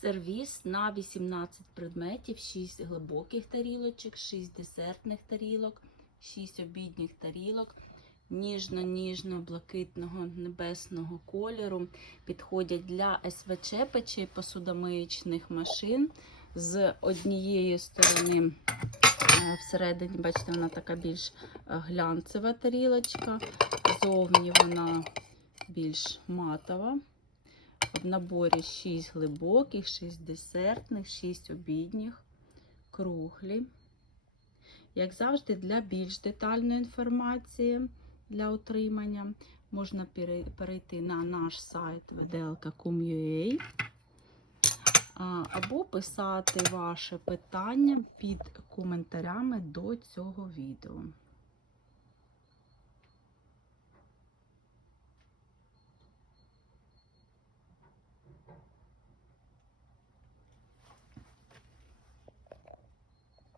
Сервіс на 18 предметів, 6 глибоких тарілочок, 6 десертних тарілок, 6 обідніх тарілок ніжно-ніжно-блакитного небесного кольору. Підходять для СВЧ печей посудомиючних машин. З однієї сторони е, всередині, бачите, вона така більш е, глянцева тарілочка, зовні вона більш матова. В наборі 6 глибоких, 6 десертних, 6 обідніх, круглі. Як завжди, для більш детальної інформації для отримання можна перейти на наш сайт vdlk.com.ua або писати ваше питання під коментарями до цього відео.